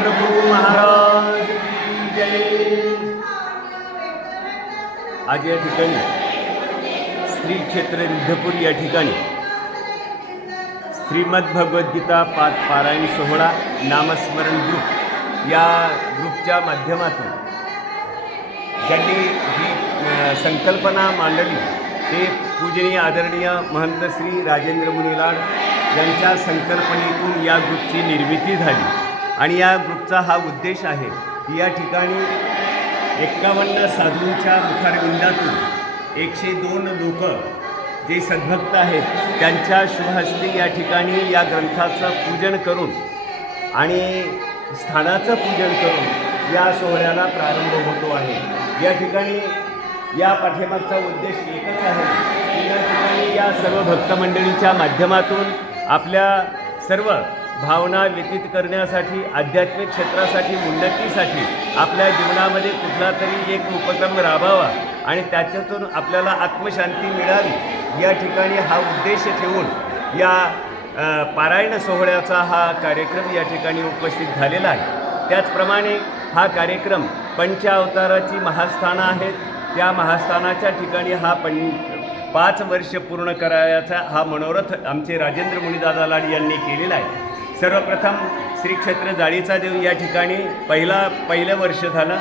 प्रभू महाराज जय. आज या ठिकाणी श्री क्षेत्र रिद्धपूर या ठिकाणी श्रीमद भगवद्गीता पाठ पारायण सोहळा नामस्मरण ग्रुप या ग्रुपच्या माध्यमातून ज्यांनी ही संकल्पना मांडली ते पूजनीय आदरणीय महंत श्री राजेंद्र मुनीलाड यांच्या संकल्पनेतून या ग्रुपची निर्मिती झाली. आणि या ग्रुपचा हा उद्देश आहे की या ठिकाणी एक्कावन्न साधूंच्या मुखारविंदातून एकशे दोन लोक जे सद्भक्त आहेत त्यांच्या शुभहस्ते या ठिकाणी या ग्रंथाचं पूजन करून आणि स्थानाचं पूजन करून या सोहळ्याला प्रारंभ होतो आहे. या ठिकाणी या पाठिंबाचा उद्देश एकच आहे की या ठिकाणी या सर्व भक्त मंडळीच्या माध्यमातून आपल्या सर्व भावना व्यतीत करण्यासाठी आध्यात्मिक क्षेत्रासाठी उन्नतीसाठी आपल्या जीवनामध्ये कुठला तरी एक उपक्रम राबावा आणि त्याच्यातून आपल्याला आत्मशांती मिळावी या ठिकाणी हा उद्देश ठेवून या पारायण सोहळ्याचा हा कार्यक्रम या ठिकाणी उपस्थित झालेला आहे. त्याचप्रमाणे हा कार्यक्रम पंचावताराची महास्थानं आहेत. त्या महास्थानाच्या ठिकाणी हा पं पाच वर्ष पूर्ण करायचा हा मनोरथ आमचे राजेंद्र मुनिदादा लाड यांनी केलेला आहे. सर्वप्रथम श्री क्षेत्र जाळीचा देव या ठिकाणी पहिला पहिलं वर्ष झालं.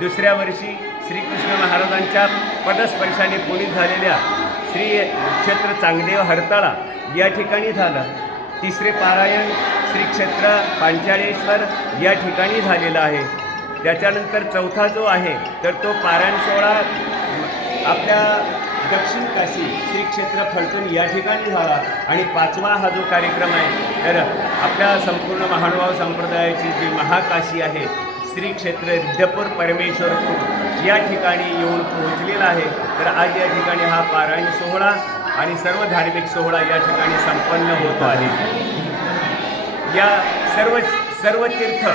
दुसऱ्या वर्षी श्रीकृष्ण महाराजांच्या पदस्पर्शाने पुनीत झालेल्या श्री क्षेत्र चांगदेव हरताळा या ठिकाणी झालं. तिसरे पारायण श्री क्षेत्र पांचाळेश्वर या ठिकाणी झालेलं आहे. त्याच्यानंतर चौथा जो आहे तर तो पारायण सोहळा आपल्या दक्षिण काशी श्री क्षेत्र फलटून या ठिकाणी झाला. आणि पाचवा हा जो कार्यक्रम आहे तर आपल्या संपूर्ण महानुभाव संप्रदायाची जी महाकाशी आहे श्री क्षेत्र रिद्धपूर परमेश्वरपूर या ठिकाणी येऊन पोहोचलेला आहे. तर आज या ठिकाणी हा पारायण सोहळा आणि सर्व धार्मिक सोहळा या ठिकाणी संपन्न होतो आहे. या सर्व सर्व तीर्थ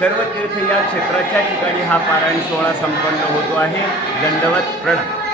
सर्व तीर्थ या क्षेत्राच्या ठिकाणी हा पारायण सोहळा संपन्न होतो आहे. दंडवत प्रणव